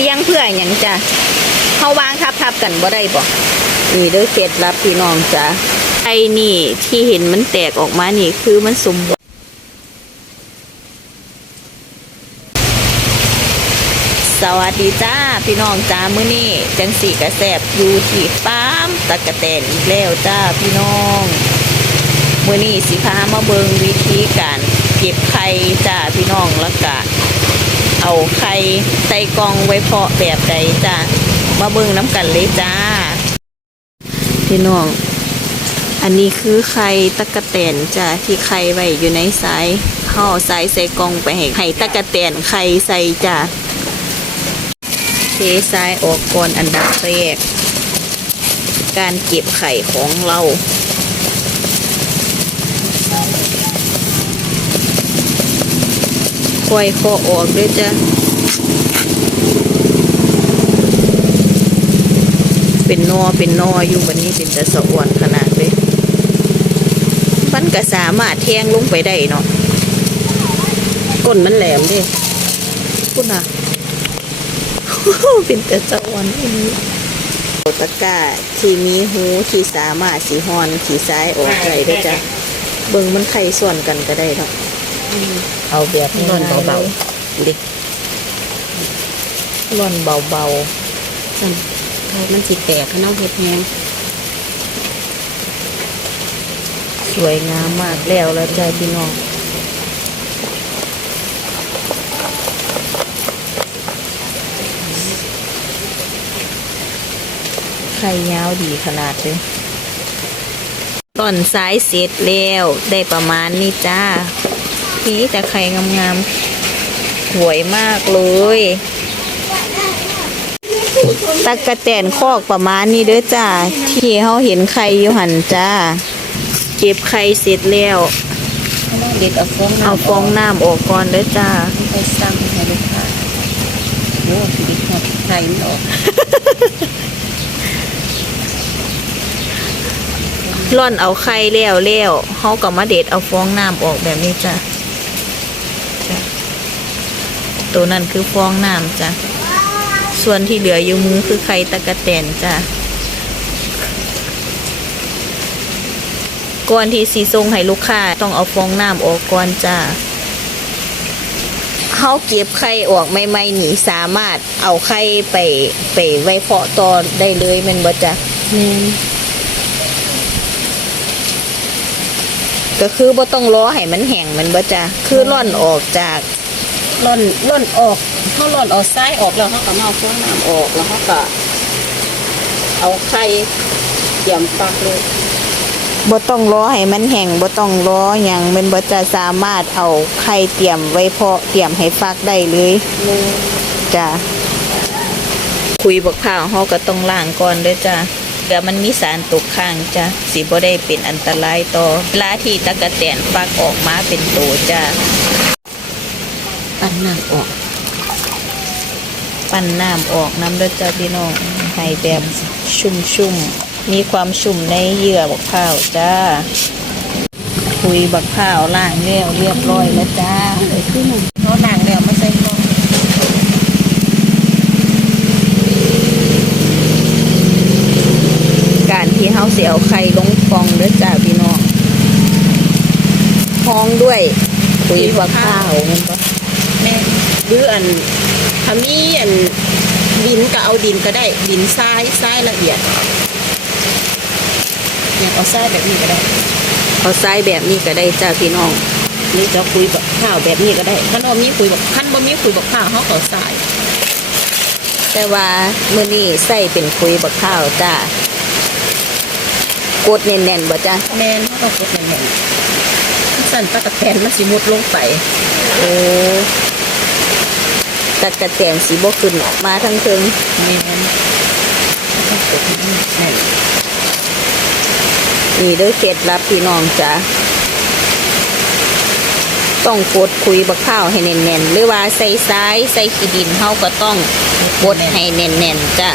เลี้ยงเพื่อหยังจ้ะเฮาวางทับทับๆกันบ่ได้บ่นี่ด้อเคล็ดลับพี่น้องจ้ะไอ้นี่ที่เห็นมันแตกออกมานี่คือมันสมบูรณ์สวัสดีจ้าพี่น้องจ้ามื้อนี้จังสีกระแสบอยู่ที่ฟาร์มตะกะแตนอีกแล้วจ้าพี่น้องมื่อนี้สิพามาเบิงวิธีการเก็บไข่จ้าพี่น้องแล้วก็ เอาไข่ใส่กล่องไว้เพาะแบบใดจ้ามาเบิงน้ำกันเลยจ้า พี่น้อง อันนี้คือไข่ตะกะแตนจ้าที่ไข่ไว้อยู่ในสายห่อาสายใส่กล่องไปให้ไข่ตะกะแตนไข่ใส่จ้าเทสายออกก่อนอันดับแรกการเก็บไข่ของเรา ควายคอออกด้วยจ้ะเป็นนอเป็นนออยู่วันนี้เป็นแต่สะอวนขนาดเลยมันก็สามารถแทงลงไปได้เนาะก้นมันแหลมดิคุณน่ะเป็นแต่สะอวนอันนี้ตะก้าที่มีหูที่สามารถสีหอนขี่ซ้ายออกได้ด้วยจ้ะเบิ่งมันไข่ส่วนกันก็ได้เนาะ เอาแบบร่อนเบาๆดิร่อนเบาจังมันสิแตกข้างนอกเห็ดแห้งๆสวยงามมากแล้วแล้วใจพี่น้องไข่ยาวดีขนาดเลยต้นสายเสร็จแล้วได้ประมาณนี้จ้า นี่แต่ไข่งามๆสวยมากเลยตักกะแตนคอกประมาณนี้เด้อจ้า ที่เขาเห็นไข่อยู่หันจ้า เก็บไข่เสร็จแล้วเด็ดเอาฟองน้ำเอาฟองน้ำออกก่อนเด้อจ้าไปสั่งให้ลูกค้าโอ้ชีวิตหมดไข่มันออกร่อนเอาไข่แล้วแล้วเขาก็มาเด็ดเอาฟองน้ำออกแบบนี้จ้ะจ้ะ ตัวนั้นคือฟองน้ำจ้ะส่วนที่เหลืออยู่มือคือไข่ตะกะแตนจ้ะก่อนที่สีทรงให้ลูกค้าต้องเอาฟองน้ำออกก่อนจ้ะเขาเก็บไข่ออกไม่ไม่หนีสามารถเอาไข่ไปไปไว้เพาะต่อได้เลยแมันบ่จ้ะแม่นก็คือบ่ต้องรอให้มันแห้งมันบ่จ้ะคือร่อนออกจาก ร่อนร่อนออกเขาร่อนเอาไส้ออกแล้วเขาก็มาเอาฟองน้ำออกแล้วเขาก็เอาไข่เตรียมฟักเลยบ่ต้องรอให้มันแห้งบ่ต้องรอหยังมันบ่จะสามารถเอาไข่เตรียมไว้เพาะเตรียมให้ฟักได้เลยแม่นจ้ะคุยบักพร้าวเฮาก็ต้องล้างก่อนเด้อจ้ะเดี๋ยวมันมีสารตกค้างจ้ะสิบ่ได้เป็นอันตรายต่อเวลาที่ตะกะแตนฟักออกมาเป็นโตจ้ะ ปั้นน้ำออก ปั้นน้ำออกน้ำเด้อจ้ะพี่น้องให้แบบชุ่มๆ มีความชุ่มในเยื่อบักพร้าวจ้า คุยบักข้าวล่างแล้วเรียบร้อยแล้วจ้าไปขึ้นหนึ่งเขาด่างแล้วมาใส่ฟองการที่เฮาเสียเอาไข่ลงฟองเด้อจ้าพี่น้องห้องด้วยคุยบักข้าวมันก็ แม่นหรืออันถ้ามีอันดินก็เอาดินก็ได้ดินทรายทรายละเอียดอยากเอาทรายแบบนี้ก็ได้เอาไส้แบบนี้ก็ได้จ้าพี่น้องหรือจะคุยแบบข้าวแบบนี้ก็ได้ขั้นบ่มีคุยแบบขั้นบ่มีคุยแบบข้าวเขาก็ทรายแต่ว่ามื้อนี้ใส่เป็นคุยบักข้าวจ้ากดแน่นๆบ่จ้าแม่นเขาต้องกดแน่นๆสั่นตะกะแตนมันสิมุดลงไปโอ้ ตะกะแตนสีบ่ขึ้นออกมาทั้งเทิงแม่นเขาต้องกดให้มันแน่นนี่เด้อเคล็ดลับพี่น้องจ้าต้องกดคุยบักข้าวให้แน่นๆหรือว่าใส่ซ้ายใส่ขี้ดินเฮาก็ต้องกดให้แน่นๆจ้ะ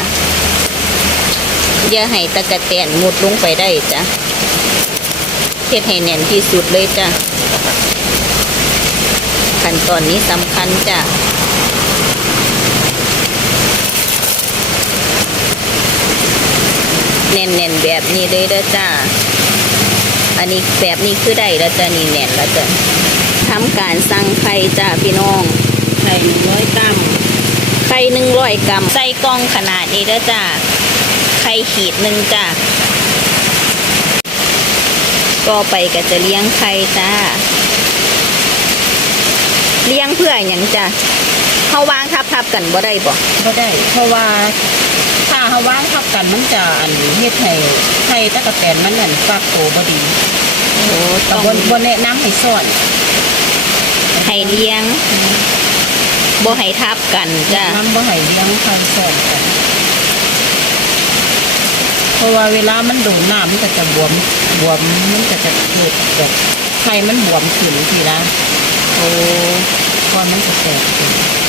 อย่าให้ตะกะแตนมุดลงไปได้จ้ะเฮ็ดให้แน่นที่สุดเลยจ้ะขั้นตอนนี้สำคัญจ้ะ แบบนี้เลยเด้อจ้า อันนี้แบบนี้คือได้แล้วจ้ะนี่แน่นแล้วจ้ะทำการสั่งไข่จ้าพี่น้อง ไข่หนึ่งร้อยกรัม ไข่หนึ่งร้อยกรัมใส่กล่องขนาดนี้เด้อจ้า ไข่ขีดหนึ่งจ้า ก็ไปก็จะเลี้ยงไข่จ้า เลี้ยงเพื่ออย่างจ้ะเขาวางทับทับๆกันบ่ได้บ่ก็ได้ เพราะว่าถ้า เขาว่างทับกันมันจะอันเฮ็ดให้ไข่ตะกะแตนมันนั่นฟักโตบ่ดีโอ้ก็ต้องบ่บ่แนะนำให้ซ่อนให้เลี้ยงบ่ให้ทับกันจ้ะ น้ำบ่ให้เลี้ยงไข่ซ่อนกันเพราะว่าเวลามันโดนน้ำมันก็จะบวมบวมมันก็จะเกิดแบบไข่มันบวมขึ้นทีละโอ้ก่อนมันจะแตกขึ้น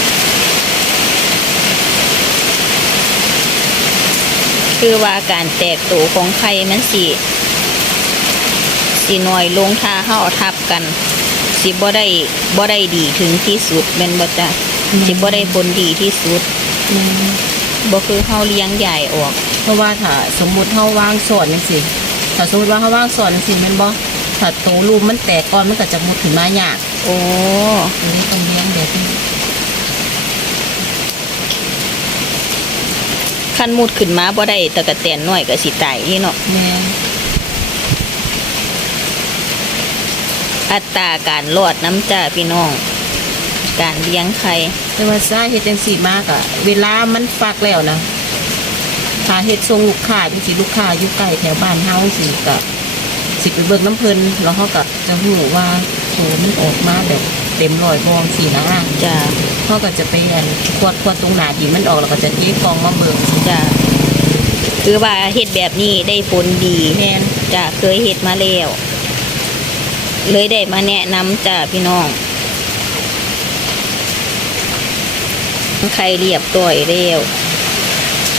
คือว่าการแตกตัวของไข่มันสิสิน้อยลงถ้าเฮาเอาทับกัน สิบ่ได้บ่ได้ดีถึงที่สุดแม่นบ่จ้ะสิบ่ได้ผลดีที่สุดบ่คือเฮาเลี้ยงใหญ่ออก เพราะว่าถ้าสมมุติเฮาวางสอนจังซี่ถ้าสมมุติว่าเฮาวางสอนจังซี่แม่นบ่ถ้าโตลูกมันแตกก่อนมันก็จะมุดขึ้นมายากโอ้อันนี้ต้องเลี้ยงแบบนี้ คันมุดขึ้นมาบ่ได้ตะกะแตนน้อยก็สิตายนี่เนาะแม่อัตราการรอดน้ำจ้าพี่น้อง การเลี้ยงไข่แต่ว่าสาเฮ็ดจังซี่มากอะเวลามันฟักแล้วนะถ้าเฮ็ดส่งลูกค้าจังซี่ลูกค้าอยู่ใกล้แถวบ้านเฮาสิก็สิไปเบิ่งน้ำเพิ่นแล้วเฮาก็จะรู้ว่าโตมันออกมาแบบ เต็มร้อยบองสินะจ้าเขาก็จะไปอันขวดขวดตรงหนาดีมันออกแล้วก็จะเทกองมาเบิกจ้าคือว่าเฮ็ดแบบนี้ได้ผลดีแน่นจ้าเคยเฮ็ดมาแล้วเลยได้มาแนะนำจ้าพี่น้องใครเรียบร้อยแล้ว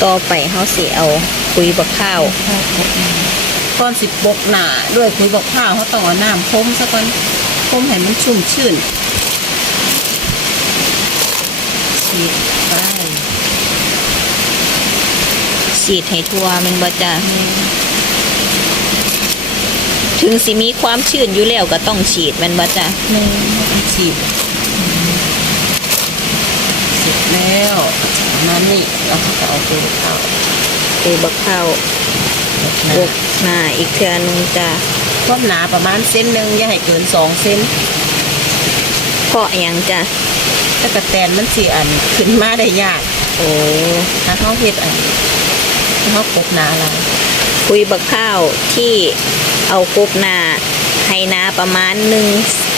ต่อไปเฮาสิเอาคุยบักข้าวก้อนสิบบกหนาด้วยคุยบอกข้าวเขาต้องเอาน้ำพรมซะก่อนพรมให้มันชุ่มชื่น ฉีดไปฉีดให้ทั่วแมันบ่จ้าถึงสิมีความชื้นอยู่แล้วก็ต้องฉีดแมันบ่จ้าแม่ฉีด เสร็จแล้วมานี่เราก็เอาคุยบอกข้าวคุยบักข้าวนะบกหน้าอีกเทื่อนึงจ้าความหนาประมาณเส้นหนึ่งอย่าให้เกินสองเส้นเพราะหยังจ้า ถ้ากระแตนมันสีอันขึ้นมาได้ยากโอ้ถ้าเขาเฮ็ดอันถ้าเขาปลูกหนาอะไรคุยบักข้าวที่เอากบหน้าให้หนาประมาณหนึ่ง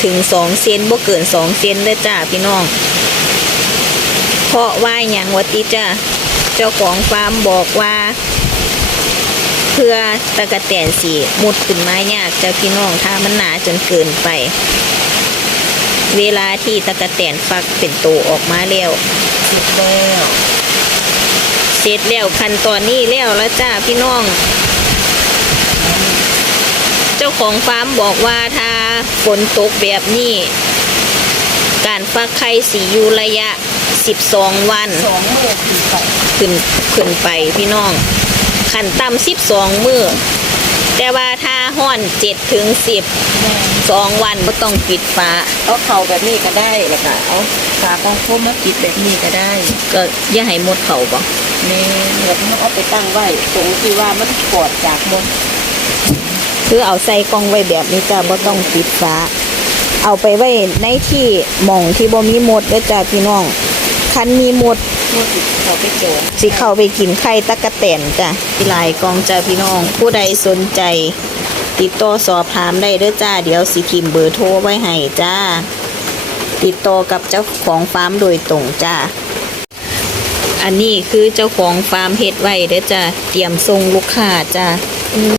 ถึงสองเซนบ่เกินสองเซนเด้อจ้าพี่น้อง เพราะว่าอย่างวัติจ้าเจ้าของฟาร์มบอกว่า เพื่อตะกะแตนสีมุดขึ้นมายากจ้าพี่น้องถ้ามันหนาจนเกินไป เวลาที่ตะกะแตนฟักเป็นโตออกมาแล้วเสร็จแล้วเสร็จแล้วขั้นตอนนี้แล้วแล้วจ้าพี่น้อง เจ้าของฟาร์มบอกว่าถ้าฝนตกแบบนี้ การฟักไข่สีอยู่ระยะ 12 วันสองมือขึ้นไปขึ้นขึ้นไปพี่น้อง ขันต่ำ12 มือ แต่ว่าถ้าห้อน7ถึง10แม่2วันก็ต้องปิดฟ้าเอาเข่าแบบนี้ก็ได้แล้วก็เอาฝากองโฟมมาปิดแบบนี้ก็ได้ก็อย่าให้หมดเขาบ่แม่แบบนี้เอาไปตั้งไว้ตรงที่ว่ามันปลอดจากมดคือเอาใส่กล่องไว้แบบนี้จ้าบ่ต้องปิดฟ้า เอาไปไว้ในที่หม่องที่บ่มีมดเด้อจ้าพี่น้องคันมีมด มดเขาไปโจรสิเข้าไปกินไข่ตะกะแตนจ้ะที่หลายกองจ้าพี่น้อง ผู้ใดสนใจ ติดต่อสอบถามได้เด้อจ้า เดี๋ยวสิพิมพ์เบอร์โทรไว้ให้จ้า ติดต่อกับเจ้าของฟาร์มโดยตรงจ้า อันนี้คือเจ้าของฟาร์มเฮ็ดไว้เด้อจ้า เตรียมส่งลูกค้าจ้า